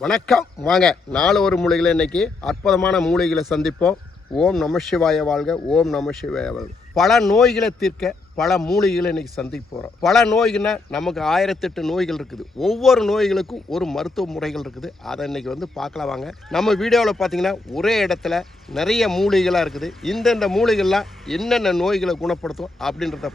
வணக்கம். வாங்க நாலு ஒரு மூலிகளை இன்னைக்கு அற்புதமான மூலிகளை சந்திப்போம். ஓம் நம சிவாய வாழ்க. ஓம் நம சிவாய வாழ்க. பல நோய்களை தீர்க்க பல மூலிகளை இன்னைக்கு சந்திக்க போகிறோம். பல நோய்கள்னா நமக்கு 1008 நோய்கள் இருக்குது. ஒவ்வொரு நோய்களுக்கும் ஒரு மருத்துவ முறைகள் இருக்குது. அதை இன்னைக்கு பார்க்கலாம் வாங்க. நம்ம வீடியோவில் பார்த்தீங்கன்னா ஒரே இடத்துல நிறைய மூலிகளாக இருக்குது. இந்த மூலிகள்லாம் என்னென்ன நோய்களை குணப்படுத்தும் அப்படின்றத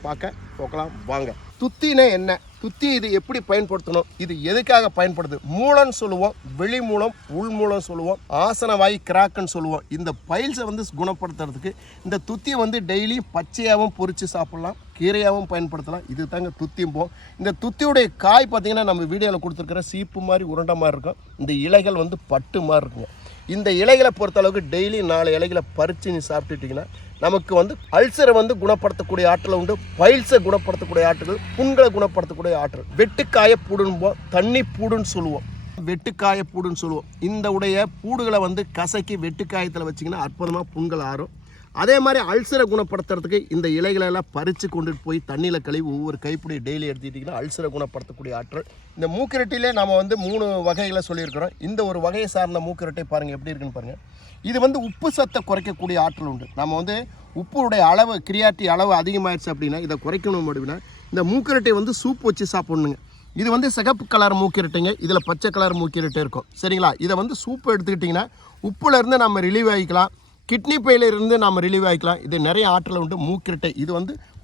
போகலாம் வாங்க. துத்தினே என்ன, துத்தி இது எப்படி பயன்படுத்தணும், இது எதுக்காக பயன்படுது, மூலம்னு சொல்லுவோம், வெளி மூலம், உள் மூலம் சொல்லுவோம், ஆசன வாய் கிராக்குன்னு சொல்லுவோம். இந்த பைல்ஸை குணப்படுத்துறதுக்கு இந்த துத்தியை டெய்லி பச்சையாகவும் பொரித்து சாப்பிட்லாம், கீரையாகவும் பயன்படுத்தலாம். இது தாங்க துத்தியும்போம். இந்த துத்தியுடைய காய் பார்த்தீங்கன்னா நம்ம வீடியோவில் கொடுத்துருக்கிற சீப்பு மாதிரி உருண்டை மாதிரி இருக்கும். இந்த இலைகள் பட்டு மாதிரி இருக்குங்க. இந்த இலைகளை பொறுத்தளவுக்கு டெய்லி 4 இலைகளை பறித்து நீ சாப்பிட்டுட்டிங்கன்னா நமக்கு அல்சரை குணப்படுத்தக்கூடிய ஆற்றல் உண்டு. பைல்ஸை குணப்படுத்தக்கூடிய ஆற்றல், புண்களை குணப்படுத்தக்கூடிய ஆற்றல். வெட்டுக்காய பூடுன்போம், தண்ணி பூடுன்னு சொல்லுவோம், வெட்டுக்காய பூடுன்னு சொல்லுவோம். இந்த உடைய பூடுகளை கசக்கி வெட்டுக்காயத்தில் வச்சிங்கன்னா அற்புதமாக புண்கள் ஆறும். அதே மாதிரி அல்சரை குணப்படுத்துறதுக்கு இந்த இலைகளெல்லாம் பறித்து கொண்டுட்டு போய் தண்ணியில் கழுவி ஒவ்வொரு கைப்பிடி டெய்லி எடுத்துக்கிட்டிங்கன்னா அல்சரை குணப்படுத்தக்கூடிய ஆற்றல். இந்த மூக்கிரட்டிலே நம்ம 3 வகைகளை சொல்லியிருக்கிறோம். இந்த ஒரு வகையை சார்ந்த மூக்கிரட்டை பாருங்கள் எப்படி இருக்குன்னு பாருங்கள். இது உப்பு சத்தை குறைக்கக்கூடிய ஆற்றல் உண்டு. நம்ம உப்புடைய அளவு, கிரியாட்டி அளவு அதிகமாகிடுச்சு அப்படின்னா இதை குறைக்கணும் அப்படின்னா இந்த மூக்கிரட்டை சூப் வச்சு சாப்பிட்ணுங்க. இது சிகப்பு கலர் மூக்கிரட்டைங்க. இதில் பச்சை கலர் மூக்கிரட்டை இருக்கும். சரிங்களா? இதை சூப்பு எடுத்துக்கிட்டிங்கன்னா உப்புலேருந்து நம்ம ரிலீவ் ஆகிக்கலாம், கிட்னி பையிலிருந்து நம்ம ரிலீவ் ஆகிக்கலாம். இது நிறைய ஆற்றல் உண்டு. மூக்கிரட்டை இது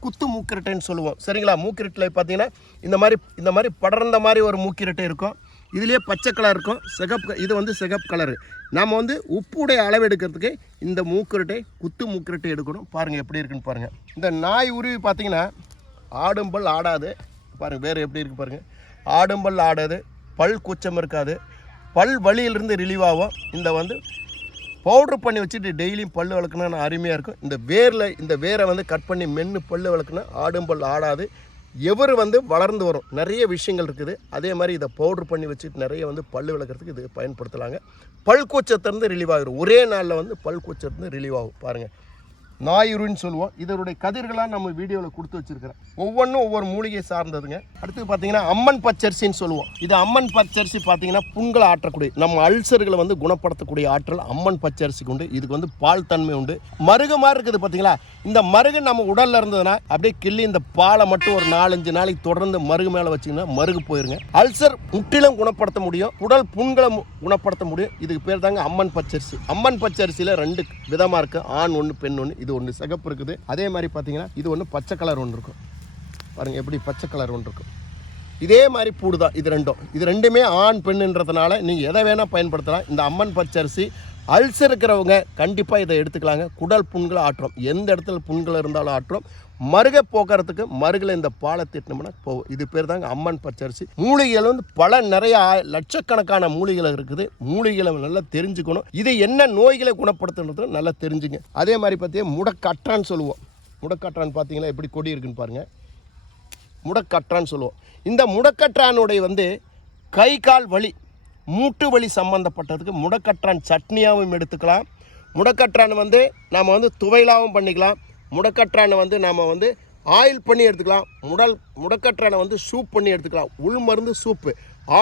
குத்து மூக்கிரட்டைன்னு சொல்லுவோம். சரிங்களா? மூக்கிரட்டில் பார்த்தீங்கன்னா இந்த மாதிரி படர்ந்த மாதிரி ஒரு மூக்கிரட்டை இருக்கும். இதுலேயே பச்சை கலர் இருக்கும், சிகப்பு. இது சிகப்பு கலரு. நம்ம உப்புடைய அளவு எடுக்கிறதுக்கு இந்த மூக்கிரட்டை, குத்து மூக்கிரட்டை எடுக்கணும். பாருங்கள் எப்படி இருக்குன்னு பாருங்கள். இந்த நாய் உருவி பார்த்தீங்கன்னா ஆடும்பல் ஆடாது. பாருங்கள் வேறு எப்படி இருக்குது பாருங்கள். ஆடும்பல் ஆடாது, பல் கூச்சம் இருக்காது, பல் வலியிலிருந்து ரிலீவ் ஆகும். இந்த பவுட்ரு பண்ணி வச்சுட்டு டெய்லியும் பல் விளக்குனா அருமையாக இருக்கும். இந்த வேரை கட் பண்ணி மென்று பல் விளக்குனா ஆடும்பல் ஆடாது. எவர் வளர்ந்து வரும். நிறைய விஷயங்கள் இருக்குது. அதே மாதிரி இதை பவுட்ரு பண்ணி வச்சுட்டு நிறைய பல் விளக்குறதுக்கு இது பயன்படுத்தலாங்க. பல் கூச்சத்திலேருந்து ரிலீவ் ஆகிடும். ஒரே நாளில் பல் கூச்சத்திலேருந்து ரிலீவ் ஆகும். பாருங்கள், நாயுருன்னு சொல்லுவோம். இதனுடைய கதிர்களாக நம்ம வீடியோவில் கொடுத்து வச்சுருக்கிறேன். ஒவ்வொன்றும் ஒவ்வொரு மூலிகை சார்ந்ததுங்க. அடுத்து பார்த்தீங்கன்னா அம்மன் பச்சரிசின்னு சொல்லுவோம். இது அம்மன் பச்சரிசி பார்த்தீங்கன்னா புண்களை ஆற்றக்கூடிய, நம்ம அல்சர்களை குணப்படுத்தக்கூடிய ஆற்றல் அம்மன் பச்சரிசிக்கு உண்டு. இதுக்கு பால் தன்மை உண்டு. மருகு மாதிரி இருக்குது பார்த்தீங்களா? இந்த மருகு நம்ம உடலில் இருந்ததுன்னா அப்படியே கிள்ளி இந்த பாலை மட்டும் ஒரு 4-5 நாளைக்கு தொடர்ந்து மருகு மேலே வச்சிங்கன்னா மருகு போயிருங்க. அல்சர் முற்றிலும் குணப்படுத்த முடியும், உடல் புண்களை குணப்படுத்த முடியும். இதுக்கு பேர் தாங்க அம்மன் பச்சரிசி. அம்மன் பச்சரிசியில் 2 விதமாக இருக்குது. ஆண் ஒன்று, பெண் ஒன்று. இது ஒன்று சிகப்பு இருக்குது. அதே மாதிரி பார்த்தீங்கன்னா இது ஒன்று பச்சை கலர் ஒன்று இருக்கும். பாருங்கள் எப்படி பச்சை கலர் ஒன்று இருக்கும். இதே மாதிரி பூடு தான் இது ரெண்டுமே ஆண் பெண்ணுன்றதுனால நீங்கள் எதை வேணால் பயன்படுத்தலாம். இந்த அம்மன் பச்சரிசி அல்சர் இருக்கிறவங்க கண்டிப்பாக இதை எடுத்துக்கலாங்க. குடல் புண்களை ஆற்றும். எந்த இடத்துல புண்கள் இருந்தாலும் ஆற்றும். மருகை போக்குறதுக்கு மருகில் இந்த பாலை திட்டினோம்னா போகும். இது பேர் தாங்க அம்மன் பச்சரிசி. மூலிகைகள் பல நிறைய லட்சக்கணக்கான மூலிகைகள் இருக்குது. மூலிகைகளை நல்லா தெரிஞ்சுக்கணும். இது என்ன நோய்களை குணப்படுத்துறது நல்லா தெரிஞ்சுங்க. அதே மாதிரி பார்த்தீங்கன்னா முடக்கற்றான்னு சொல்லுவோம். முடக்கற்றான் பார்த்தீங்கன்னா எப்படி கொடி இருக்குன்னு பாருங்கள். முடக்கற்றான்னு சொல்லுவோம். இந்த முடக்கற்றானுடைய கை கால் வலி, மூட்டு வலி சம்பந்தப்பட்டதுக்கு முடக்கற்றான் சட்னியாகவும் எடுத்துக்கலாம். முடக்கற்றான் நாம் துவையலாகவும் பண்ணிக்கலாம். முடக்கற்றானை நாம் ஆயில் பண்ணி எடுத்துக்கலாம். முடக்கற்றானை சூப் பண்ணி எடுத்துக்கலாம். உள் மருந்து சூப்பு.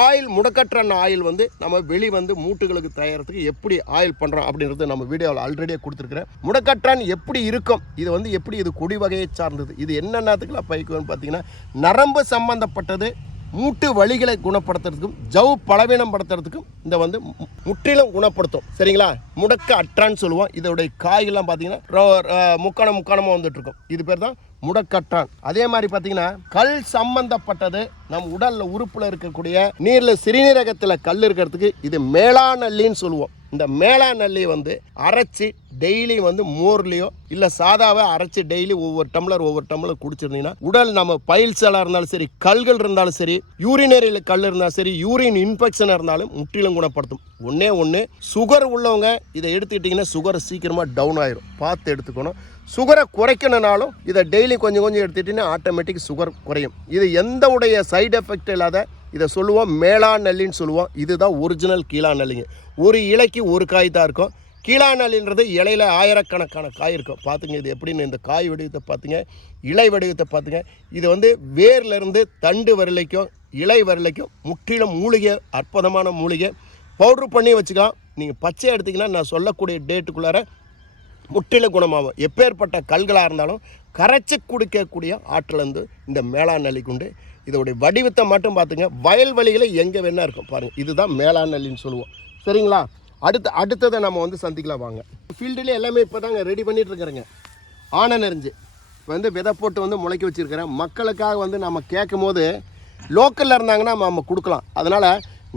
ஆயில், முடக்கற்றான் ஆயில் நம்ம வெளி மூட்டுகளுக்கு தயாரிக்கிறதுக்கு எப்படி ஆயில் பண்ணுறோம் அப்படின்றது நம்ம வீடியோவில் ஆல்ரெடியே கொடுத்துருக்குறேன். முடக்கற்றான் எப்படி இருக்கும், இது எப்படி, இது கொடி வகையை சார்ந்தது. இது என்னென்னத்துக்குலாம் பயிக்குன்னு பார்த்தீங்கன்னா நரம்பு சம்பந்தப்பட்டது, மூட்டு வலிகளை குணப்படுத்துறதுக்கும் ஜவ் பலவீனம் படுத்துறதுக்கும் இந்த முற்றிலும் குணப்படுத்தும். சரிங்களா? முடக்க அற்றான்னு சொல்லுவோம். இதோடைய காய்கள்லாம் பார்த்தீங்கன்னா முக்காணமாக வந்துட்டு இருக்கும். இது பேர் தான் முடக்கற்றான். அதே மாதிரி பார்த்தீங்கன்னா கல் சம்பந்தப்பட்டது, நம் உடல்ல உறுப்புல இருக்கக்கூடிய நீர்ல சிறுநீரகத்தில் கல் இருக்கிறதுக்கு இது மேலாநல்லின்னு சொல்லுவோம். இந்த மேலாநல்லி அரைச்சி டெய்லி மோர்லையோ இல்லை சாதாவை அரைச்சி டெய்லி ஒவ்வொரு டம்ளர் குடிச்சிருந்தீங்கன்னா உடல் நம்ம பைல்ஸாக இருந்தாலும் சரி, கல்கள் இருந்தாலும் சரி, யூரினரியில் கல் இருந்தாலும் சரி, யூரின் இன்ஃபெக்ஷன் இருந்தாலும் முற்றிலும் குணப்படுத்தும். ஒன்று சுகர் உள்ளவங்க இதை எடுத்துக்கிட்டிங்கன்னா சுகரை சீக்கிரமாக டவுன் ஆயிரும். பார்த்து எடுத்துக்கணும். சுகரை குறைக்கணுனாலும் இதை டெய்லி கொஞ்சம் எடுத்துக்கிட்டிங்கன்னா ஆட்டோமேட்டிக் சுகர் குறையும். இது எந்த உடைய சைடு எஃபெக்ட் இல்லாத இதை சொல்லுவோம் மேலாநல்லின்னு சொல்லுவோம். இதுதான் ஒரிஜினல் கீழாநல்லிங்க. ஒரு இலைக்கு ஒரு காய் தான் இருக்கும். கீழாநல்லின்றது இலையில் ஆயிரக்கணக்கான காய் இருக்கும். பார்த்துங்க இது எப்படின்னு. இந்த காய் வடிவத்தை பார்த்துங்க, இலை வடிவத்தை பார்த்துங்க. இது வேர்லேருந்து தண்டு வரலைக்கும் இலை வரலைக்கும் முற்றிலும் மூலிகை, அற்புதமான மூலிகை. பவுட்ரு பண்ணி வச்சுக்கலாம். நீங்கள் பச்சை எடுத்திங்கன்னா நான் சொல்லக்கூடிய டேட்டுக்குள்ளார முற்றிலும் குணமாகும். எப்பேற்பட்ட கல்களாக இருந்தாலும் கரைச்சி குடிக்கக்கூடிய ஆற்றல் வந்து இந்த மேலாண் நெல்லிக்கு உண்டு. இதோடைய வடிவத்தை மட்டும் பார்த்துங்க, வயல்வெளியில் எங்கே வேணா இருக்கும் பாருங்கள். இதுதான் மேலாண் நெல்லின்னு சொல்லுவோம். சரிங்களா? அடுத்ததை நம்ம வந்து சந்திக்கலாம் வாங்க. ஃபீல்டுலேயே எல்லாமே இப்போ தாங்க ரெடி பண்ணிகிட்டு இருக்கிறேங்க. ஆனை நெறிஞ்சு வந்து விதை போட்டு வந்து முளைக்க வச்சுருக்கிறேன். மக்களுக்காக வந்து நம்ம கேட்கும் போது லோக்கலில் இருந்தாங்கன்னா நம்ம கொடுக்கலாம். அதனால்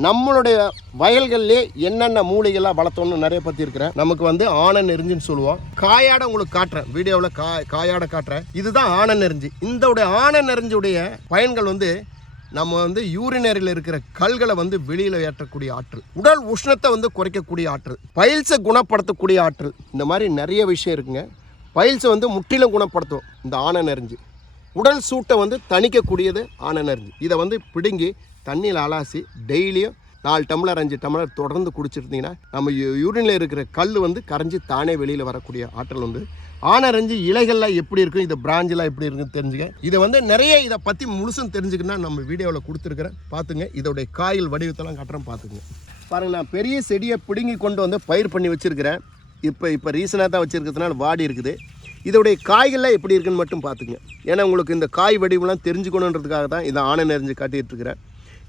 நம்மளுடைய வயல்கள்லேயே என்னென்ன மூலிகைலாம் வளர்த்தோன்னு நிறைய பற்றி இருக்கிறேன். நமக்கு வந்து ஆனை நெறிஞ்சுன்னு சொல்லுவோம். காயாடை உங்களுக்கு காட்டுறேன், வீடியோவில் காயாடை காட்டுறேன். இதுதான் ஆனை நெறிஞ்சு. இந்த ஆனை நெறிஞ்சுடைய பயன்கள் வந்து நம்ம வந்து யூரினரியில் இருக்கிற கல்களை வந்து வெளியில் ஏற்றக்கூடிய ஆற்றல், உடல் உஷ்ணத்தை வந்து குறைக்கக்கூடிய ஆற்றல், பைல்ஸை குணப்படுத்தக்கூடிய ஆற்றல், இந்த மாதிரி நிறைய விஷயம் இருக்குங்க. பைல்ஸை வந்து முற்றிலும் குணப்படுத்தும் இந்த ஆனை நெறிஞ்சு. உடல் சூட்டை வந்து தணிக்கக்கூடியது ஆனை நெறிஞ்சு. இதை வந்து பிடுங்கி தண்ணியில் அலாசி டெய்லியும் 4 டம்ளர் 5 டம்ளர் தொடர்ந்து குடிச்சிருந்தீங்கன்னா நம்ம யூரினில் இருக்கிற கல் வந்து கரைஞ்சி தானே வெளியில் வரக்கூடிய ஆற்றல் வந்து ஆனை நெறிஞ்சு. இலைகள்லாம் எப்படி இருக்கும், இந்த பிராஞ்செலாம் எப்படி இருக்குன்னு தெரிஞ்சுக்க. இதை வந்து நிறைய இதை பற்றி முழுசும் தெரிஞ்சுக்கணுன்னா நம்ம வீடியோவில் கொடுத்துருக்குறேன், பார்த்துங்க. இதோடைய காயில் வடிவத்தெல்லாம் காட்டுறேன், பார்த்துங்க. பாருங்கள், நான் பெரிய செடியை பிடுங்கி கொண்டு வந்து பயிர் பண்ணி வச்சுருக்கிறேன். இப்போ ரீசனாக தான் வச்சுருக்கிறதுனால வாடி இருக்குது. இதோடைய காய்கள்லாம் எப்படி இருக்குன்னு மட்டும் பார்த்துங்க. ஏன்னா உங்களுக்கு இந்த காய் வடிவெல்லாம் தெரிஞ்சுக்கணுன்றதுக்காக தான் இதை ஆனை நெறிஞ்சு காட்டிகிட்டு இருக்கிறேன்.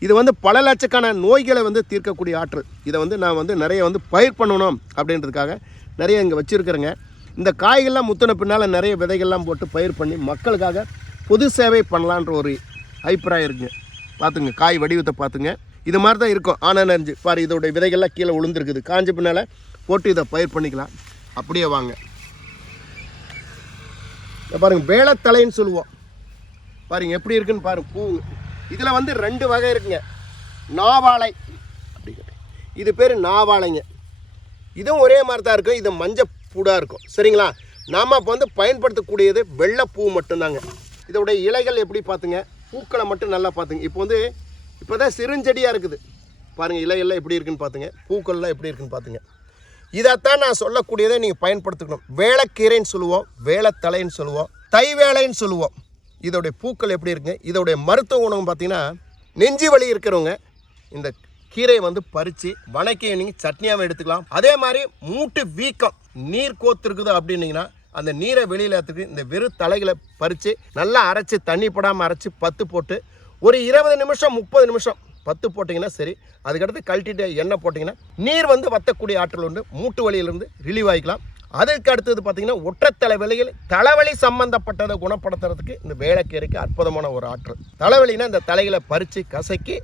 இது வந்து பல லட்சக்கான நோய்களை வந்து தீர்க்கக்கூடிய ஆற்றல். இதை வந்து நான் வந்து நிறைய வந்து பயிர் பண்ணணும் அப்படின்றதுக்காக நிறைய இங்கே வச்சுருக்கிறேங்க. இந்த காய்கள்லாம் முத்தின பின்னால் நிறைய விதைகள்லாம் போட்டு பயிர் பண்ணி மக்களுக்காக பொது சேவை பண்ணலான்ற ஒரு அபிப்பிராயம் இருக்குங்க. பார்த்துங்க, காய் வடிவத்தை பார்த்துங்க. இது மாதிரி தான் இருக்கும் ஆனை நெறிஞ்சு. பாரு, இதோடைய விதைகள்லாம் கீழே விழுந்துருக்குது. காஞ்ச பின்னால் போட்டு இதை பயிர் பண்ணிக்கலாம். அப்படியே வாங்க பாருங்கள், வேளத்தலைன்னு சொல்லுவோம். பாருங்க எப்படி இருக்குன்னு பாருங்க. பூ இதில் வந்து 2 வகை இருக்குங்க. நாவாழை அப்படிங்கிற இது பேர் நாவாழைங்க. இதுவும் ஒரே மாதிரி தான் இருக்கும். இது மஞ்சள் பூடாக இருக்கும். சரிங்களா? நாம் இப்போ வந்து பயன்படுத்தக்கூடியது வெள்ளைப்பூ மட்டும்தாங்க. இதோடைய இலைகள் எப்படி பார்த்துங்க, பூக்களை மட்டும் நல்லா பார்த்துங்க. இப்போ தான் சிறுஞ்செடியாக இருக்குது பாருங்கள். இலையெல்லாம் எப்படி இருக்குன்னு பார்த்துங்க, பூக்கள்லாம் எப்படி இருக்குன்னு பார்த்துங்க. இதைத்தான் நான் சொல்லக்கூடியதை நீங்கள் பயன்படுத்திக்கணும். வேளக்கீரைன்னு சொல்லுவோம், வேளத்தலைன்னு சொல்லுவோம், தைவேளைன்னு சொல்லுவோம். இதோடைய பூக்கள் எப்படி இருக்குங்க. இதோடைய மருத்துவ குணம் பார்த்தீங்கன்னா, நெஞ்சு வலி இருக்கிறவங்க இந்த கீரையை வந்து பறித்து வணக்கி நீங்கள் சட்னியாகவும் எடுத்துக்கலாம். அதே மாதிரி மூட்டு வீக்கம், நீர் கோத்துருக்குது அப்படின்னீங்கன்னா அந்த நீரை வெளியில் ஏற்றுக்கு இந்த வெறும் தலைகளை பறித்து நல்லா அரைச்சி, தண்ணி போடாமல் அரைச்சி பத்து போட்டு ஒரு 20 நிமிஷம் 30 நிமிஷம் பத்து போட்டிங்கன்னா சரி. அதுக்கடுத்து கழட்டிட்டு எண்ணெய் போட்டிங்கன்னா நீர் வந்து வற்றக்கூடிய ஆற்றல் உண்டு. மூட்டு வலியிலிருந்து ரிலீவ் ஆகிக்கலாம். அதுக்கு அடுத்தது பார்த்தீங்கன்னா ஒற்றைத்தலைவலிகள், தலைவலி சம்பந்தப்பட்டதை குணப்படுத்துறதுக்கு இந்த வேளக்கீரைக்கு அற்புதமான ஒரு ஆற்றல். தலைவலினா இந்த தலைகளை பறித்து கசக்கி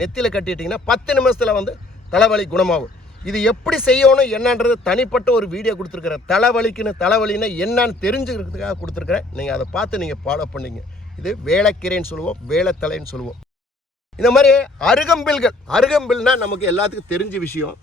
நெத்தியில் கட்டிட்டிங்கன்னா 10 நிமிஷத்தில் வந்து தலைவலி குணமாகும். இது எப்படி செய்யணும் என்னன்றது தனிப்பட்ட ஒரு வீடியோ கொடுத்துருக்குறேன். தலைவலின்னா என்னன்னு தெரிஞ்சுக்கிறதுக்காக கொடுத்துருக்குறேன். நீங்கள் அதை பார்த்து நீங்கள் ஃபாலோ பண்ணிங்க. இது வேளக்கீரைன்னு சொல்லுவோம், வேளத்தலைன்னு சொல்லுவோம். இந்த மாதிரி அருகம்பில்கள், அருகம்பில்னா நமக்கு எல்லாத்துக்கும் தெரிஞ்ச விஷயம்.